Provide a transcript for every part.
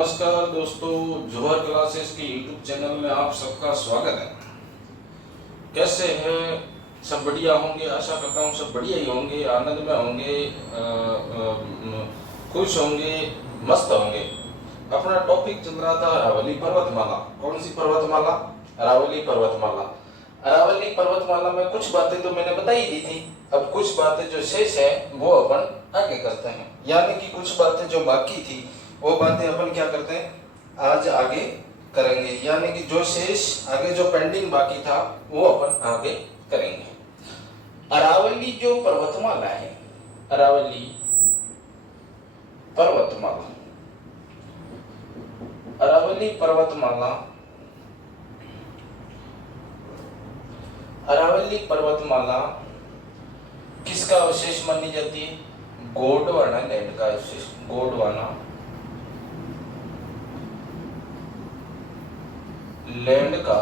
नमस्कार दोस्तों, जोहर क्लासेस के यूट्यूब चैनल में आप सबका स्वागत है। कैसे हैं? सब बढ़िया होंगे, आशा करता हूँ सब बढ़िया ही होंगे, आनंद में होंगे, खुश होंगे, मस्त होंगे। अपना टॉपिक चल रहा था अरावली पर्वतमाला। कौन सी पर्वतमाला? अरावली पर्वतमाला। अरावली पर्वतमाला में कुछ बातें तो मैंने बताई दी थी। अब कुछ बातें जो शेष है वो अपन आगे करते हैं, यानी कि कुछ बातें जो बाकी थी वो बातें अपन क्या करते हैं, आज आगे करेंगे। यानी कि जो शेष आगे जो पेंडिंग बाकी था वो अपन आगे करेंगे। अरावली जो पर्वतमाला है, अरावली पर्वतमाला, अरावली पर्वतमाला, अरावली पर्वतमाला किसका अवशेष मानी जाती है? गोंडवाना लैंड का अवशेष, गोंडवाना लैंड का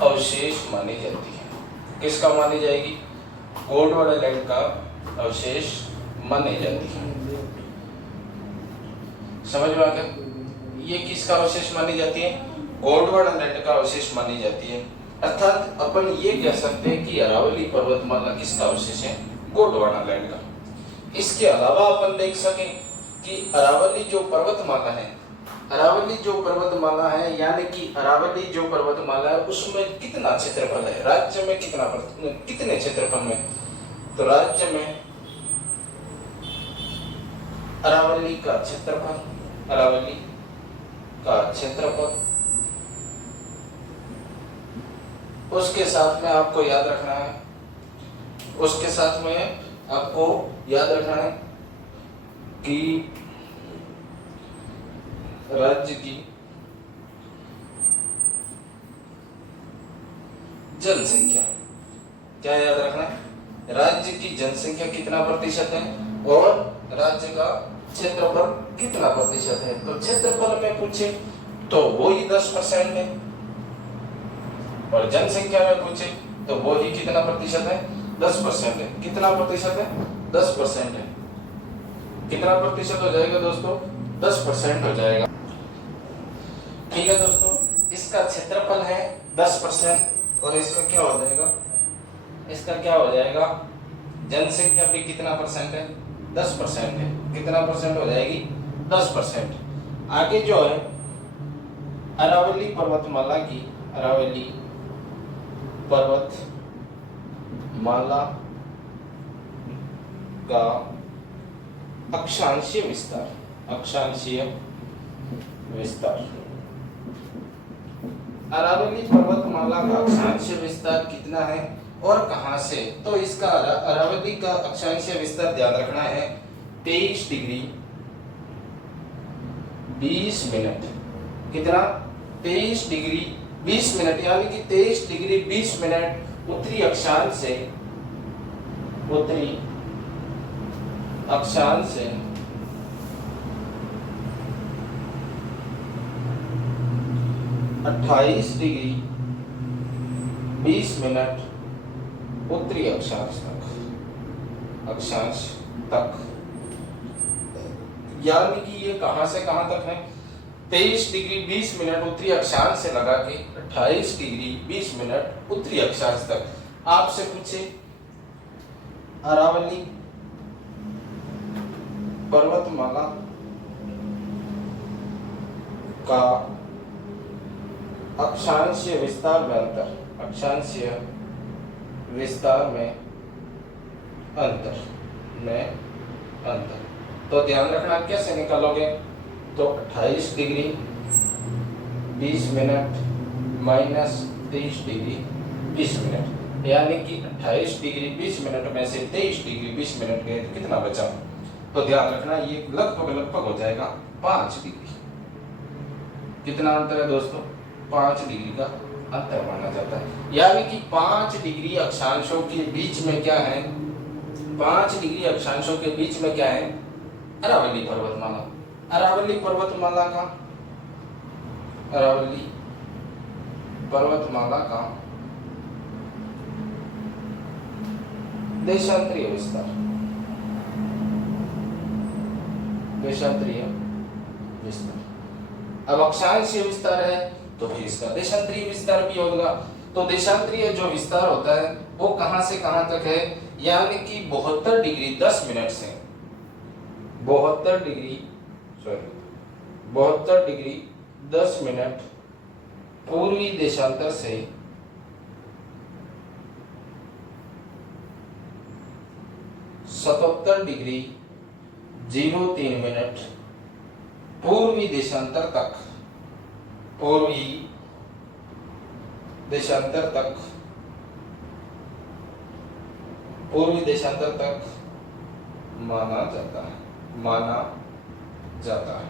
अवशेष मानी जाती है। किसका मानी जाएगी? गोंडवाना लैंड का अवशेष मानी जाती है। समझ में आ गया? ये किसका अवशेष मानी जाती है? गोंडवाना लैंड का अवशेष मानी जाती है। अर्थात अपन ये कह सकते हैं कि अरावली पर्वतमाला किसका अवशेष है? गोंडवाना लैंड का। इसके अलावा अपन देख सकें कि अरावली जो पर्वतमाला है, अरावली जो पर्वतमाला है, यानी कि अरावली जो पर्वतमाला है उसमें कितना क्षेत्रफल है? राज्य में कितने क्षेत्रफल में? तो राज्य में अरावली का क्षेत्रफल, अरावली का क्षेत्रफल, उसके साथ में आपको याद रखना है, उसके साथ में आपको याद रखना है कि राज्य की जनसंख्या, क्या याद रखना है? राज्य की जनसंख्या कितना प्रतिशत है और राज्य का क्षेत्रफल कितना प्रतिशत है। तो क्षेत्रफल में पूछे तो वो ही 10% है और जनसंख्या में पूछे तो वो ही कितना प्रतिशत है? 10% है। कितना प्रतिशत है? 10% है। कितना प्रतिशत हो जाएगा दोस्तों? 10% हो जाएगा। ठीक है दोस्तों, इसका क्षेत्रफल है 10% और इसका क्या हो जाएगा? इसका क्या हो जाएगा? जनसंख्या भी कितना परसेंट है? 10% है। कितना परसेंट हो जाएगी? 10%। आगे जो है अरावली पर्वतमाला की, अरावली पर्वतमाला का अक्षांशीय विस्तार, अक्षांशीय विस्तार, अरावली पर्वतमाला का अक्षांशीय विस्तार कितना है और कहां से? तो इसका अरावली का अक्षांशीय विस्तार ध्यान रखना है 23 डिग्री 20 मिनट। कितना? 23 डिग्री 20 मिनट, यानी कि 23 डिग्री 20 मिनट उत्तरी अक्षांश से, उत्तरी अक्षांश से 28 डिग्री 20 मिनट उत्तरी अक्षांश तक, अक्षांश तक, यानी कि ये कहां से कहां तक है? 23 डिग्री 20 मिनट उत्तरी अक्षांश से लगा के 28 डिग्री 20 मिनट उत्तरी अक्षांश तक। आपसे पूछे अरावली पर्वतमाला का अक्षांशीय विस्तार में अंतर, अक्षांशीय विस्तार में अंतर, में अंतर, तो ध्यान रखना कैसे निकालोगे? तो 28 degree 20 minute minus 23 degree 20 minute, यानी कि 28 डिग्री 20 मिनट में से 23 डिग्री 20 मिनट गए तो कितना बचा? तो ध्यान रखना ये लगभग हो जाएगा 5 डिग्री। कितना अंतर है दोस्तों? 5 डिग्री का अंतर माना जाता है। यानी कि 5 डिग्री अक्षांशों के बीच में क्या है? 5 डिग्री अक्षांशों के बीच में क्या है? अरावली पर्वतमाला। अरावली पर्वतमाला का, अरावली पर्वतमाला का देशांतरीय विस्तार, देशांतरीय विस्तार। अब अक्षांशीय विस्तार है तो फिर इसका देशांतरीय विस्तार भी होगा। तो देशांतरीय जो विस्तार होता है वो कहां से कहां तक है, यानी कि 72 डिग्री 10 मिनट से 72 डिग्री 10 मिनट पूर्वी देशांतर से 77 डिग्री 03 मिनट पूर्वी देशांतर तक, पूर्वी देशांतर तक माना जाता है।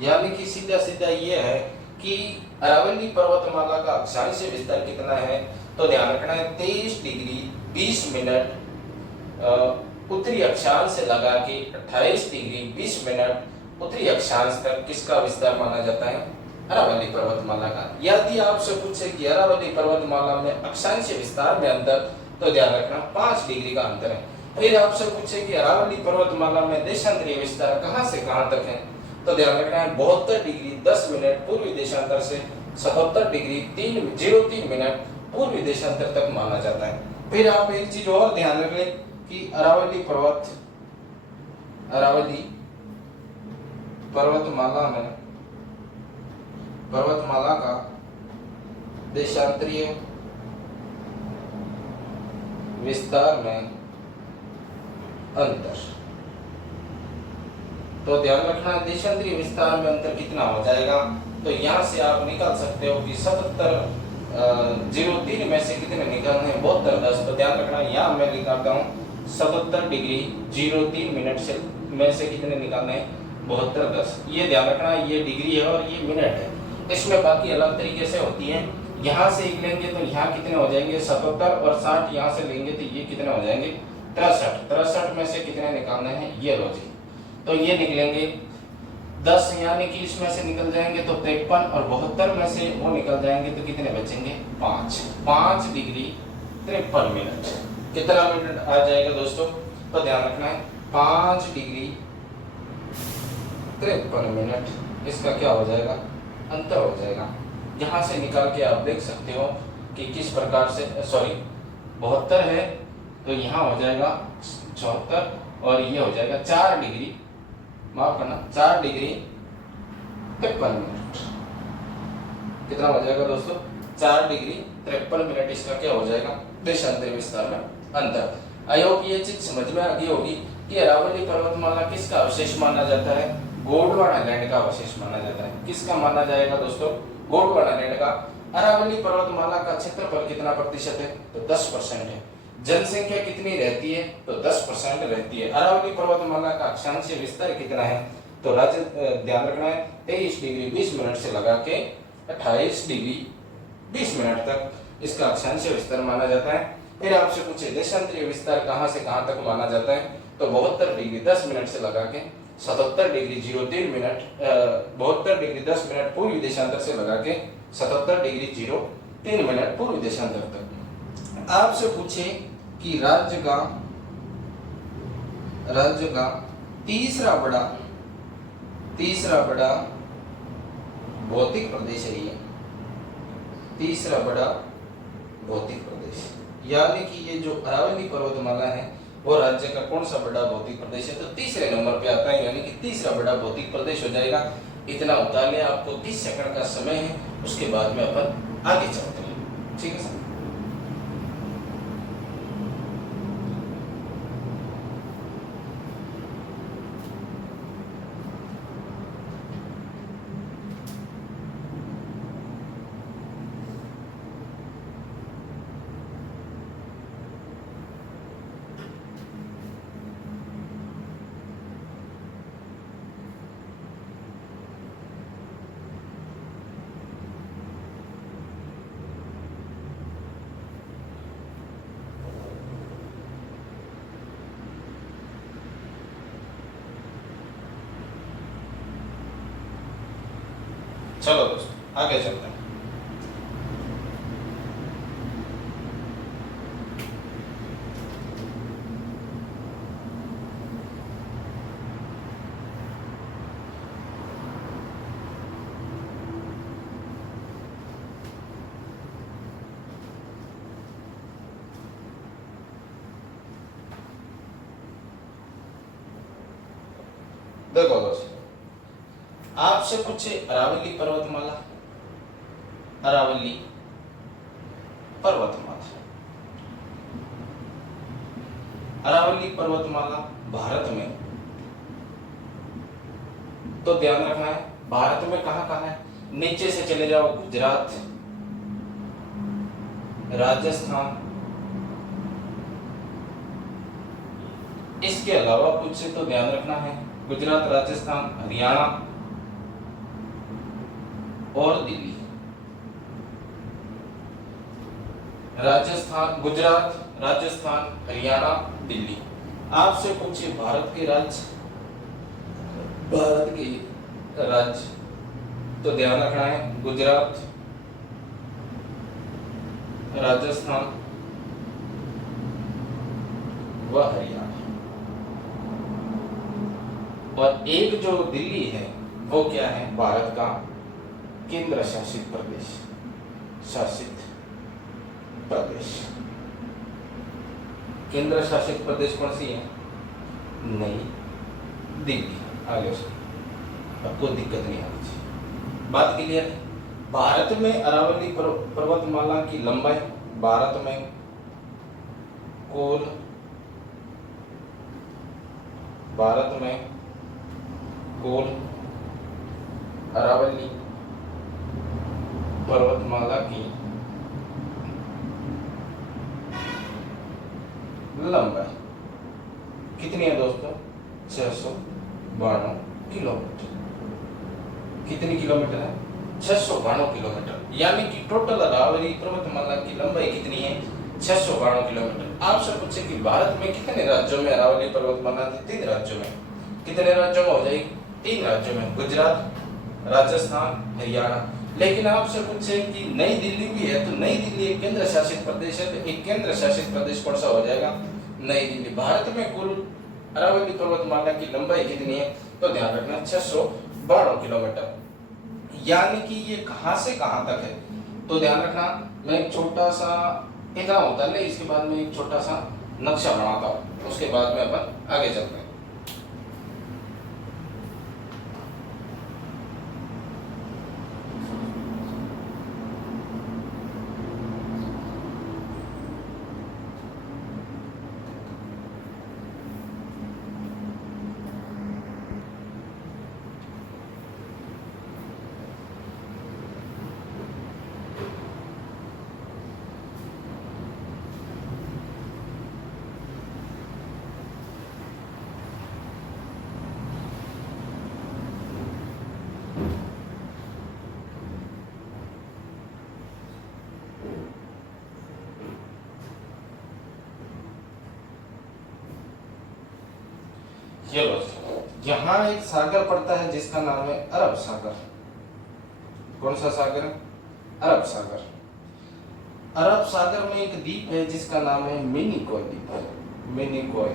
यानी कि सीधा सीधा यह है कि अरावली पर्वतमाला का अक्षांशीय विस्तार कितना है, तो ध्यान रखना है 23 डिग्री 20 मिनट उत्तरी अक्षांश से लगा के 28 डिग्री 20 मिनट उत्तरी अक्षांश तक किसका विस्तार माना जाता है, अरावली पर्वतमाला का। यदि आपसे पूछे कि अरावली पर्वतमाला में अक्षांशीय विस्तार में अंतर, तो ध्यान रखना 5 डिग्री का अंतर है। फिर आपसे पूछे कि अरावली पर्वतमाला में देशांतरीय विस्तार कहां से कहां तक है, तो ध्यान रखना है 72 डिग्री 10 मिनट पूर्वी देशांतर से 77 डिग्री 03 मिनट पूर्वी देशांतर तक माना जाता है। फिर आप एक चीज और ध्यान रख लें कि अरावली पर्वतमाला का देशांतरीय विस्तार में अंतर, तो ध्यान रखना देशांतरीय विस्तार में अंतर कितना हो जाएगा, तो यहाँ से आप निकाल सकते हो कि 77 में से कितने निकालने हैं 72 10, तो ध्यान रखना यहाँ मैं निकालता हूँ 77 डिग्री 03 मिनट से में से कितने निकालने हैं 72 10। ये ध्यान रखना ये डिग्री है और ये मिनट है। इसमें बाकी अलग तरीके से होती है, यहाँ से एक लेंगे तो यहाँ कितने हो जाएंगे 77 और 60 यहाँ से लेंगे तो ये कितने हो जाएंगे 63 में से कितने निकालने हैं ये लो जी, तो ये निकलेंगे 10 यानी कि इसमें से निकल जाएंगे तो 53 और 72 में से वो निकल जाएंगे तो कितने बचेंगे 5 डिग्री 53 मिनट। कितना मिनट आ जाएगा दोस्तों, तो ध्यान रखना है 5 डिग्री 53 मिनट इसका क्या हो जाएगा अंतर हो जाएगा। यहाँ से निकाल के आप देख सकते हो कि किस प्रकार से 72 है तो यहाँ हो जाएगा 74 और ये हो जाएगा 4 डिग्री माफ करना 4 डिग्री 53 मिनट। कितना हो जाएगा दोस्तों 4 डिग्री 53 मिनट इसका क्या हो जाएगा देशांतरीय विस्तार में अंतर। आई होप ये चीज समझ में आ गई होगी कि अरावली पर्वतमाला किसका अवशेष माना जाता है, गोंडवाना लैंड का अवशेष माना जाता है। किसका माना जाएगा दोस्तों गोंडवाना लैंड का। अरावली पर्वतमाला का क्षेत्रफल कितना प्रतिशत है, तो 10% है। जनसंख्या कितनी रहती है, तो 10% रहती है। अरावली पर्वतमाला का अक्षांशीय विस्तार कितना है, तो राज्य ध्यान रखना है 23 डिग्री 20 मिनट से लगा के 28 डिग्री 20 मिनट तक इसका अक्षांशीय विस्तार माना जाता है। फिर आपसे पूछे देशांतरीय विस्तार कहां से कहां तक माना जाता है, तो 72 डिग्री 10 मिनट से लगा के 77 डिग्री 03 मिनट 72 डिग्री 10 मिनट पूर्वी देशांतर से लगा के 77 डिग्री 03 मिनट पूर्वी देशांतर तक। आपसे पूछे कि राज्य का तीसरा बड़ा भौतिक प्रदेश है ये, तीसरा बड़ा भौतिक प्रदेश, यानी कि ये जो अरावली पर्वतमाला है वो राज्य का कौन सा बड़ा भौतिक प्रदेश है, तो तीसरे नंबर पे आता है, यानी कि तीसरा बड़ा भौतिक प्रदेश हो जाएगा। इतना उतार लिया, आपको 30 सेकंड का समय है, उसके बाद में अपन आगे चलते हैं। ठीक है सर। चलो दोस्तों आगे चलते हैं। देखो दोस्तों, आपसे पूछे अरावली पर्वतमाला, अरावली पर्वतमाला, अरावली पर्वतमाला भारत में, तो ध्यान रखना है भारत में कहां कहां है। नीचे से चले जाओ, गुजरात, राजस्थान, इसके अलावा पूछे तो ध्यान रखना है गुजरात, राजस्थान, हरियाणा और दिल्ली। राजस्थान, गुजरात, राजस्थान, हरियाणा, दिल्ली। आपसे पूछे भारत के राज्य, भारत के राज्य, तो ध्यान रखना है गुजरात, राजस्थान व हरियाणा। और एक जो दिल्ली है वो क्या है, भारत का केंद्र शासित प्रदेश, शासित प्रदेश। केंद्र शासित प्रदेश कौन सी है, नई दिल्ली। आगे उसकी अब कोई दिक्कत नहीं आनी चाहिए, बात क्लियर है। भारत में अरावली पर्वतमाला की लंबाई, भारत में कुल, भारत में कुल अरावली पर्वतमाला की लंबाई कितनी है दोस्तों, 692 किलोमीटर। कितनी किलोमीटर है, 692 किलोमीटर। यानी कि टोटल अरावली पर्वतमाला की लंबाई कितनी है, 692 किलोमीटर। आपसे पूछे कि भारत में कितने राज्यों में अरावली पर्वतमाला थी, 3 राज्यों में। कितने राज्यों में हो जाएगी, 3 राज्यों में, गुजरात, राजस्थान, हरियाणा। लेकिन आपसे पूछे कि नई दिल्ली भी है, तो नई दिल्ली एक केंद्र शासित प्रदेश है, तो एक केंद्र शासित प्रदेश कौन सा हो जाएगा, नई दिल्ली। भारत में कुल अरावली पर्वतमाला की लंबाई कितनी है, तो ध्यान रखना 692 किलोमीटर। यानी कि ये कहां से कहां तक है, तो ध्यान रखना मैं एक छोटा सा इतना होता है, इसके बाद में एक छोटा सा नक्शा बनाता हूं, उसके बाद में अपन आगे चलते हैं। चलो, यहाँ एक सागर पड़ता है जिसका नाम है अरब सागर। कौन सा सागर, अरब सागर। अरब सागर में एक द्वीप है जिसका नाम है मिनिकॉय द्वीप, मिनिकॉय।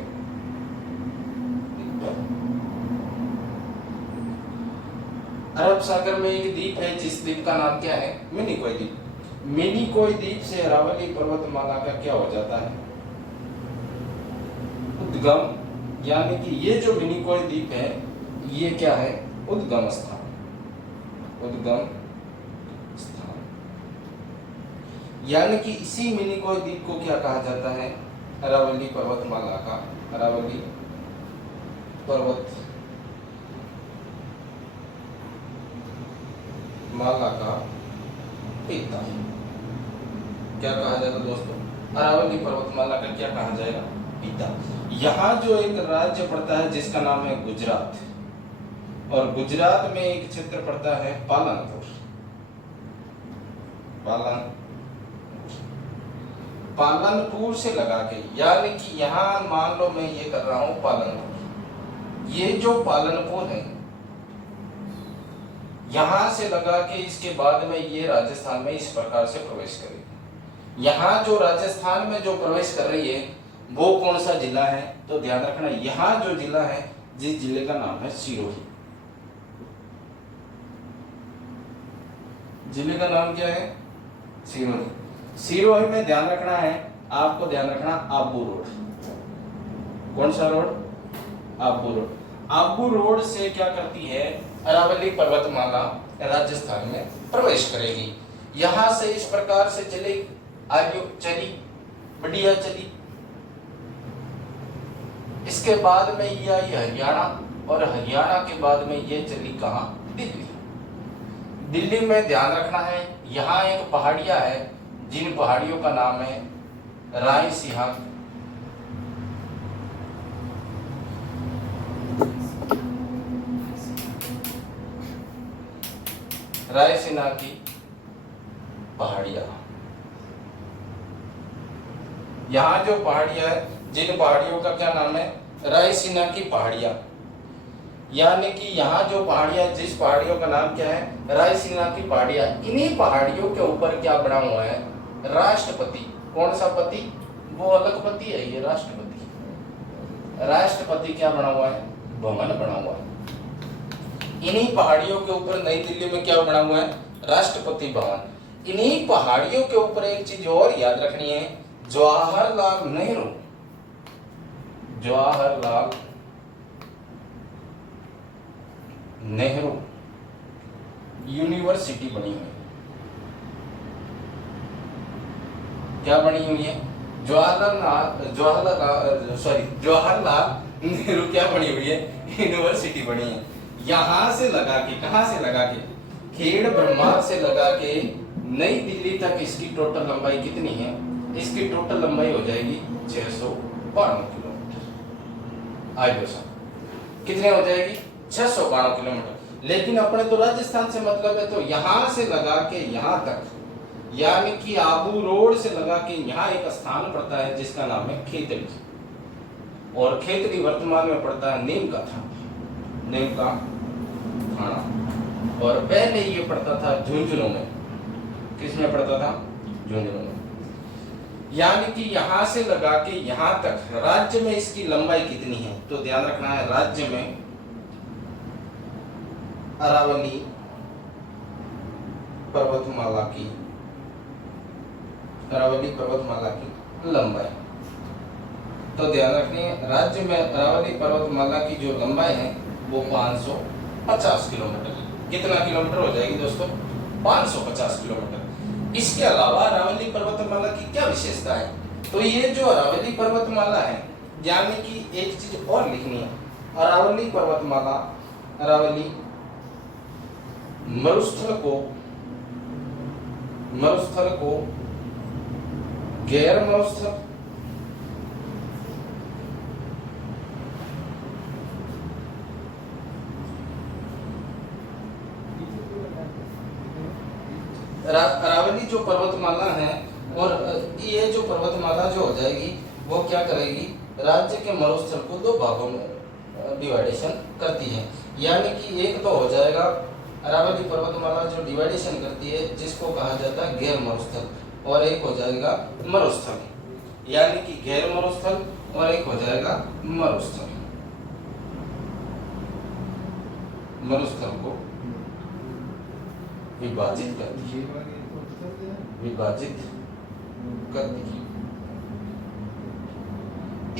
अरब सागर में एक द्वीप है जिस द्वीप का नाम क्या है, मिनिकॉय द्वीप। मिनिकॉय द्वीप से अरावली पर्वतमाला का क्या हो जाता है, उद्गम। यानी कि ये जो मिनिकॉय द्वीप है ये क्या है, उद्गम स्थान, उद्गम स्थान। यानी कि इसी मिनिकॉय द्वीप को क्या कहा जाता है, अरावली पर्वतमाला का, अरावली पर्वत माला का पिता। क्या कहा जाता दोस्तों, अरावली पर्वतमाला का क्या कहा जाएगा, पिता। यहाँ जो एक राज्य पड़ता है जिसका नाम है गुजरात, और गुजरात में एक क्षेत्र पड़ता है पालनपुर, पालनपुर से लगा के, यानी कि यहाँ मान लो मैं ये कर रहा हूं पालनपुर, ये जो पालनपुर है यहां से लगा के इसके बाद में ये राजस्थान में इस प्रकार से प्रवेश करेगी। यहाँ जो राजस्थान में जो प्रवेश कर रही है वो कौन सा जिला है, तो ध्यान रखना यहाँ जो जिला है, जिस जिले का नाम है सिरोही। जिले का नाम क्या है, सिरोही। सिरोही में ध्यान रखना है आपको, ध्यान रखना आबू रोड। कौन सा road, Abu road. Abu road से क्या करती है, अरावली पर्वतमाला राजस्थान में प्रवेश करेगी। यहां से इस प्रकार से चली, आगे चली, बढ़िया चली। इसके बाद में ये आई हरियाणा, और हरियाणा के बाद में ये चली कहां, दिल्ली। दिल्ली में ध्यान रखना है, यहाँ एक पहाड़िया है, जिन पहाड़ियों का नाम है रायसीना। रायसीना की पहाड़िया, यहाँ जो पहाड़िया है, जिन पहाड़ियों का क्या नाम है, रायसीना की पहाड़िया। यानी कि यहाँ जो पहाड़ियां, जिस पहाड़ियों का नाम क्या है, रायसीना की पहाड़ियां। इन्हीं पहाड़ियों के ऊपर क्या बना हुआ है, राष्ट्रपति। कौन सा पति, वो अलग पति है, ये राष्ट्रपति। राष्ट्रपति क्या बना हुआ है, भवन बना हुआ है। इन्हीं पहाड़ियों के ऊपर नई दिल्ली में क्या बना हुआ है, राष्ट्रपति भवन। इन्हीं पहाड़ियों के ऊपर एक चीज और याद रखनी है, जवाहरलाल नेहरू, जवाहरलाल नेहरू यूनिवर्सिटी बनी हुई। क्या बनी हुई है, जवाहरलाल नेहरू क्या बनी हुई है, यूनिवर्सिटी बनी है। यहां से लगा के, कहां से लगा के, खेड़ ब्रह्मा से लगा के नई दिल्ली तक इसकी टोटल लंबाई कितनी है, इसकी टोटल लंबाई हो जाएगी 692 किलोमीटर। आज कितने हो जाएगी, 692 किलोमीटर। लेकिन अपने तो राजस्थान से मतलब है, तो यहां से लगा के यहां तक, यानी कि आबू रोड से लगा के यहाँ एक स्थान पड़ता है जिसका नाम है खेतड़ी, और खेतड़ी वर्तमान में पड़ता है नीम का थाना, नीम का थाना। और पहले ये पड़ता था झुंझुनू में। किसमें पड़ता था, झुंझुनू में। यानी कि यहां से लगा के यहां तक राज्य में इसकी लंबाई कितनी है, तो ध्यान रखना है, राज्य में अरावली पर्वतमाला की, अरावली पर्वतमाला की लंबाई, तो ध्यान रखिए, राज्य में अरावली पर्वतमाला की जो लंबाई है वो 550 किलोमीटर। कितना किलोमीटर हो जाएगी दोस्तों, 550 किलोमीटर। इसके अलावा अरावली पर्वतमाला की क्या विशेषता है, तो ये जो अरावली पर्वतमाला है, यानी कि एक चीज और लिखनी है, अरावली पर्वतमाला, अरावली मरुस्थल को गैर मरुस्थल, अरावली जो पर्वतमाला है, और ये जो पर्वतमाला जो हो जाएगी वो क्या करेगी, राज्य के मरुस्थल को दो भागों में डिवाइडेशन करती है। यानी कि एक तो हो जाएगा अरावली पर्वतमाला जो डिवाइडेशन करती है, जिसको कहा जाता है गैर मरुस्थल, और एक हो जाएगा मरुस्थल। यानी कि गैर मरुस्थल और एक हो जाएगा मरुस्थल। मरुस्थल को विभाजित करती है, विभाजित करती है।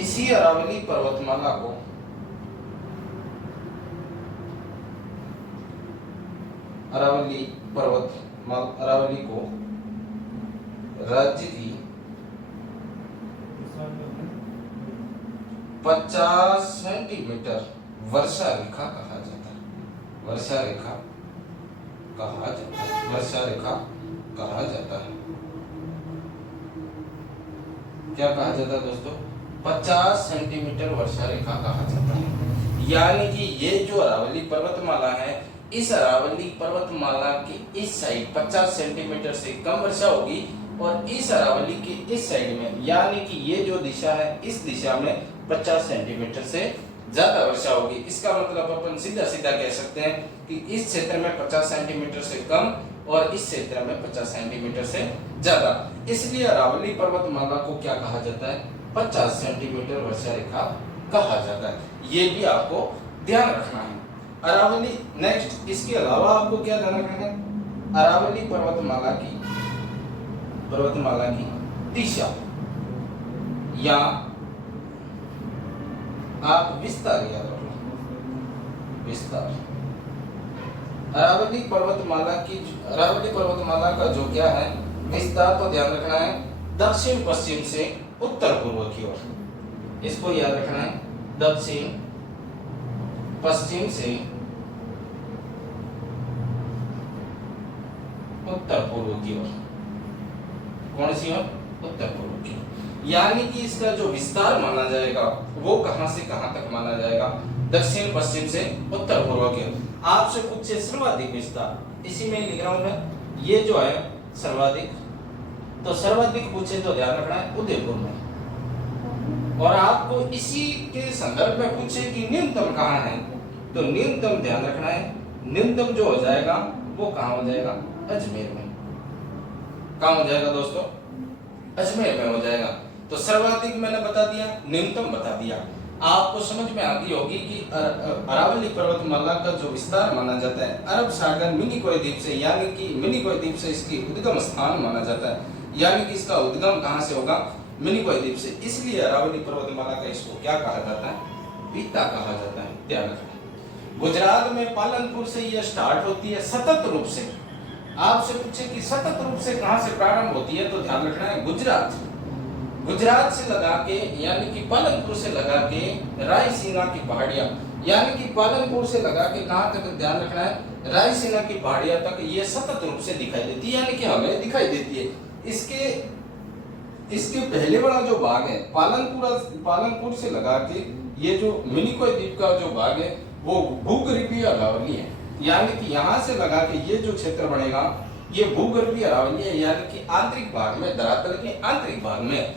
इसी अरावली पर्वतमाला को अरावली को राज्य की 50 सेंटीमीटर वर्षा रेखा कहा जाता है। वर्षा रेखा कहा जाता है, वर्षा रेखा कहा जाता है। क्या कहा जाता है दोस्तों, 50 सेंटीमीटर वर्षा रेखा कहा जाता है। यानी कि ये जो अरावली पर्वतमाला है, इस अरावली पर्वतमाला की इस साइड 50 सेंटीमीटर से कम वर्षा होगी, और इस अरावली की इस साइड में, यानी कि ये जो दिशा है, इस दिशा में 50 सेंटीमीटर से ज्यादा वर्षा होगी। इसका मतलब अपन सीधा सीधा कह सकते हैं कि इस क्षेत्र में 50 सेंटीमीटर से कम और इस क्षेत्र में 50 सेंटीमीटर से ज्यादा। इसलिए अरावली पर्वतमाला को क्या कहा जाता है, 50 सेंटीमीटर वर्षा रेखा कहा जाता है। ये भी आपको ध्यान रखना है। अरावली नेक्स्ट, इसके अलावा आपको क्या ध्यान रखना है, अरावली पर्वतमाला की दिशा, या आप विस्तार याद रखना, विस्तार। अरावली पर्वतमाला का जो क्या है विस्तार, तो ध्यान रखना है दक्षिण पश्चिम से उत्तर पूर्व की ओर, इसको याद रखना है दक्षिण पश्चिम से उत्तर पूर्व की ओर। कौन सी ओर? उत्तर पूर्व की ओर। यानी कि इसका जो विस्तार माना जाएगा वो कहां से कहां तक माना जाएगा? दक्षिण पश्चिम से उत्तर पूर्व की ओर। आपसे पूछे सर्वाधिक विस्तार, इसी में लिख रहा हूं मैं, ये जो है सर्वाधिक, तो सर्वाधिक पूछे तो ध्यान रखना है उदयपुर में। और आपको इसी के संदर्भ में पूछे कि न्यूनतम कहाँ है, तो न्यूनतम ध्यान रखना है न्यूनतम जो हो जाएगा वो कहाँ हो जाएगा? अजमेर में। कहाँ हो जाएगा दोस्तों? अजमेर में हो जाएगा। तो सर्वाधिक मैंने बता दिया, न्यूनतम बता दिया। आपको समझ में आती होगी कि अरावली पर्वतमाला का जो विस्तार माना जाता है अरब सागर मिनिकोय द्वीप से, यानी कि मिनिकोय द्वीप से इसकी उद्गम स्थान माना जाता है, यानी कि इसका उद्गम कहां से होगा? मिनिकोय द्वीप से। इसलिए अरावली पर्वतमाला का इसको क्या कहा जाता है? पीता कहा जाता है। ध्यान रखना। गुजरात में पालनपुर से यह स्टार्ट होती है सतत रूप से। आपसे पूछे कि सतत रूप से कहां से प्रारंभ होती है, तो ध्यान रखना है गुजरात से लगा के, यानी कि पालनपुर से लगा के रायसीना की पहाड़ियां, यानी कि पालनपुर से लगा के कहां तक? ध्यान रखना है रायसीना की पहाड़ियां तक ये सतत रूप से दिखाई देती है, यानी कि हमें दिखाई देती है। इसके पहले वाला जो भाग है पालनपुर से लगा के ये जो मिनिकोय द्वीप का जो भाग है वो भूगर्भीय अरावली है, यानी कि यहाँ से लगा के ये जो क्षेत्र बनेगा ये भूगर्भीय अरावली है, यानी कि आंतरिक भाग में, धरातल के आंतरिक भाग में।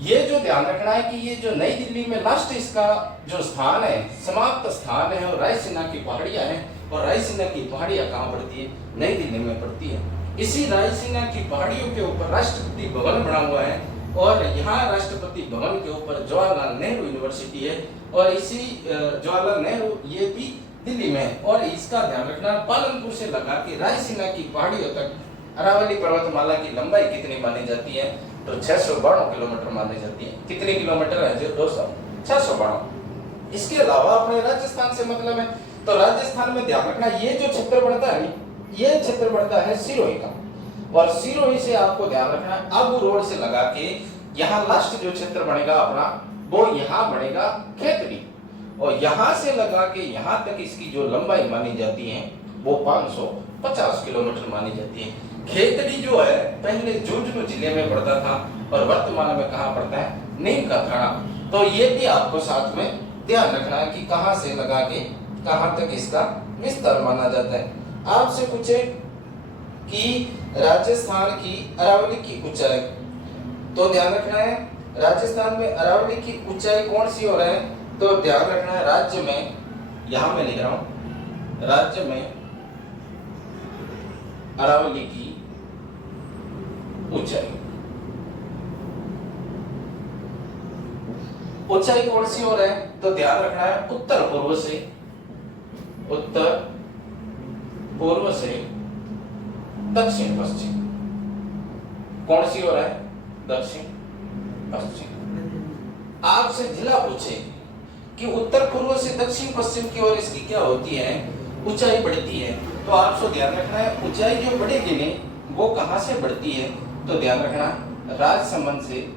ये जो ध्यान रखना है कि ये जो नई दिल्ली में लास्ट इसका जो स्थान है, समाप्त स्थान है, और रायसीना की पहाड़ियां हैं। और रायसीना की पहाड़ियां कहाँ पड़ती है? नई दिल्ली में पड़ती है। इसी रायसीना की पहाड़ियों के ऊपर राष्ट्रपति भवन बना हुआ है, और यहाँ राष्ट्रपति भवन के ऊपर जवाहरलाल नेहरू यूनिवर्सिटी है, और इसी जवाहरलाल नेहरू ये भी दिल्ली में है। और इसका ध्यान रखना, पालनपुर से लगा के रायसीना की पहाड़ियों तक अरावली पर्वतमाला की लंबाई कितनी मानी जाती है? तो 692 किलोमीटर मानी जाती है। कितने किलोमीटर है दोस्तों? 692। इसके अलावा अपने राजस्थान से मतलब है, तो राजस्थान में ध्यान रखना ये जो क्षेत्र बढ़ता है, ये क्षेत्र बढ़ता है सिरोही का, और सिरोही से आपको ध्यान रखना आबू रोड से लगा के यहाँ लास्ट जो क्षेत्र बनेगा अपना वो यहाँ बनेगा खेतड़ी, और यहाँ से लगा के यहाँ तक इसकी जो लंबाई मानी जाती है वो 550 किलोमीटर मानी जाती है। खेतड़ी जो है पहले झुंझुनू जिले में पड़ता था, और वर्तमान में कहाँ पड़ता है? नीम का थाना। तो ये भी आपको साथ में ध्यान रखना है कि कहाँ से लगा के कहाँ तक इसका विस्तार माना जाता है। आपसे पूछे कि राजस्थान की अरावली की ऊंचाई, तो ध्यान रखना है राजस्थान में अरावली की ऊंचाई कौन सी हो रहा है? तो ध्यान रखना है राज्य में, यहां मैं लिख रहा हूं राज्य में अरावली की ऊंचाई कौन सी हो रहा है? तो ध्यान रखना है उत्तर पूर्व से दक्षिण पश्चिम। कौन सी हो रहा है? दक्षिण पश्चिम। आपसे जिला पूछे कि उत्तर पूर्व से दक्षिण पश्चिम की ओर इसकी क्या होती है? ऊंचाई बढ़ती है। तो आपको ध्यान रखना है ऊंचाई जो बढ़ेगी ने वो कहां से बढ़ती है? तो ध्यान रखना राजसमंद से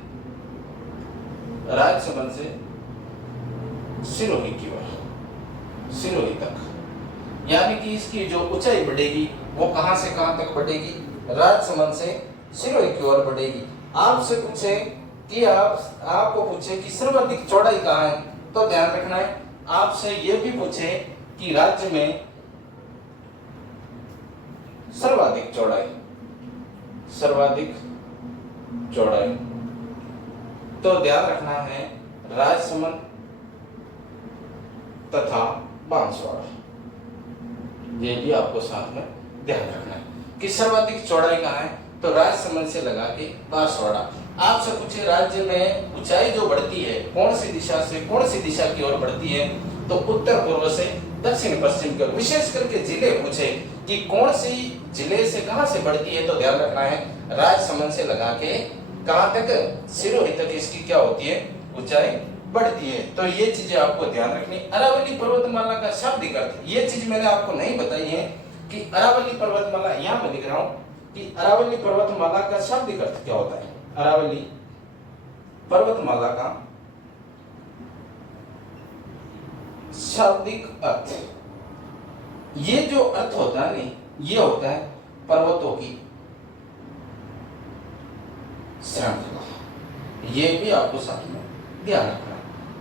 सिरोही की ओर, सिरोही तक, यानी कि इसकी जो ऊंचाई बढ़ेगी वो कहां से कहां तक बढ़ेगी? राजसमंद से सिरोही की ओर बढ़ेगी। आपसे पूछे कि आपको पूछे कि सर्वाधिक चौड़ाई कहां है? तो ध्यान रखना है आपसे ये भी पूछे कि राज्य में सर्वाधिक चौड़ाई, तो ध्यान रखना है राजसमंद तथा बांसवाड़ा। ये भी आपको साथ में ध्यान रखना है कि सर्वाधिक चौड़ाई कहाँ है? तो राजसमंद से लगा के बांसवाड़ा। आपसे पूछे राज्य में ऊंचाई जो बढ़ती है कौन सी दिशा की ओर बढ़ती है? तो उत्तर पूर्व से दक्षिण पश्चिम की ओर। विशेष करके जिले पूछे कि कौन सी जिले से कहां से बढ़ती है? तो ध्यान रखना है राजसमंद से लगा के कहां तक? सिरोही तक इसकी क्या होती है? ऊंचाई बढ़ती है। तो ये चीजें आपको ध्यान रखनी। अरावली पर्वतमाला का शाब्दिक अर्थ, ये चीज मैंने आपको नहीं बताई है कि अरावली पर्वतमाला, यहां मैं लिख रहा हूं कि अरावली पर्वतमाला का शाब्दिक अर्थ क्या होता है। अरावली पर्वतमाला का शाब्दिक अर्थ, ये जो अर्थ होता है नहीं, ये होता है पर्वतों की श्रृंखला। ये भी आपको साथ में ध्यान रखना,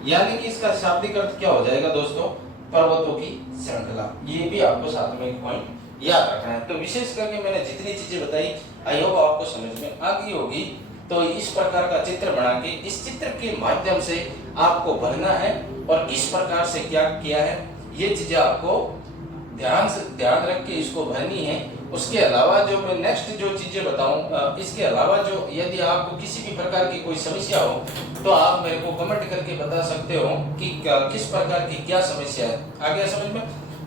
यानी कि इसका शाब्दिक अर्थ क्या हो जाएगा दोस्तों, पर्वतों की श्रृंखला। ये भी आपको साथ में एक पॉइंट याद रखना है। तो विशेष करके मैंने जितनी चीजें बताई आई होप आपको समझ में आ गई होगी। तो इस प्रकार का चित्र बना के इस चित्र के माध्यम से आपको भरना है और इस प्रकार से क्या किया है, ये चीजें आपको ध्यान रख के इसको भरनी है। उसके अलावा जो मैं नेक्स्ट जो चीजें बताऊं, इसके अलावा जो यदि आपको किसी भी प्रकार की कोई समस्या हो तो आप मेरे को कमेंट करके बता सकते हो कि किस प्रकार की क्या समस्या है। आ गया समझ में?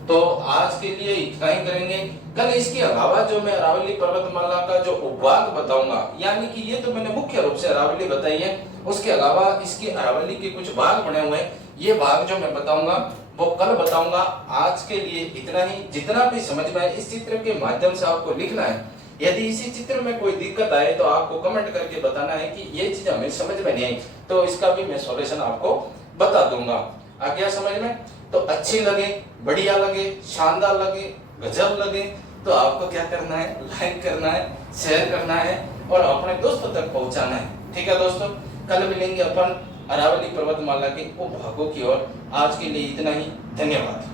तो आज के लिए इतना ही करेंगे। कल इसके अलावा जो मैं अरावली पर्वतमाला का जो उपभाग बताऊंगा, यानी कि ये तो मैंने मुख्य रूप से अरावली बताई है, उसके अलावा इसके अरावली के कुछ भाग बने हुए हैं, ये भाग जो मैं बताऊंगा वो कल बताऊंगा। आज के लिए इतना ही। जितना भी समझ में आए इस चित्र के माध्यम से आपको लिखना है। यदि इसी चित्र में कोई दिक्कत आए तो आपको कमेंट करके बताना है कि ये चीज हमें समझ में नहीं आई, तो इसका भी मैं सॉल्यूशन आपको बता दूंगा। आ गया समझ में? तो अच्छी लगे, बढ़िया लगे, शानदार लगे, गजब लगे तो आपको क्या करना है, लाइक करना है, शेयर करना है और अपने दोस्तों तक पहुंचाना है। ठीक है दोस्तों, कल मिलेंगे अपन अरावली पर्वतमाला के उपभागों की ओर। आज के लिए इतना ही, धन्यवाद।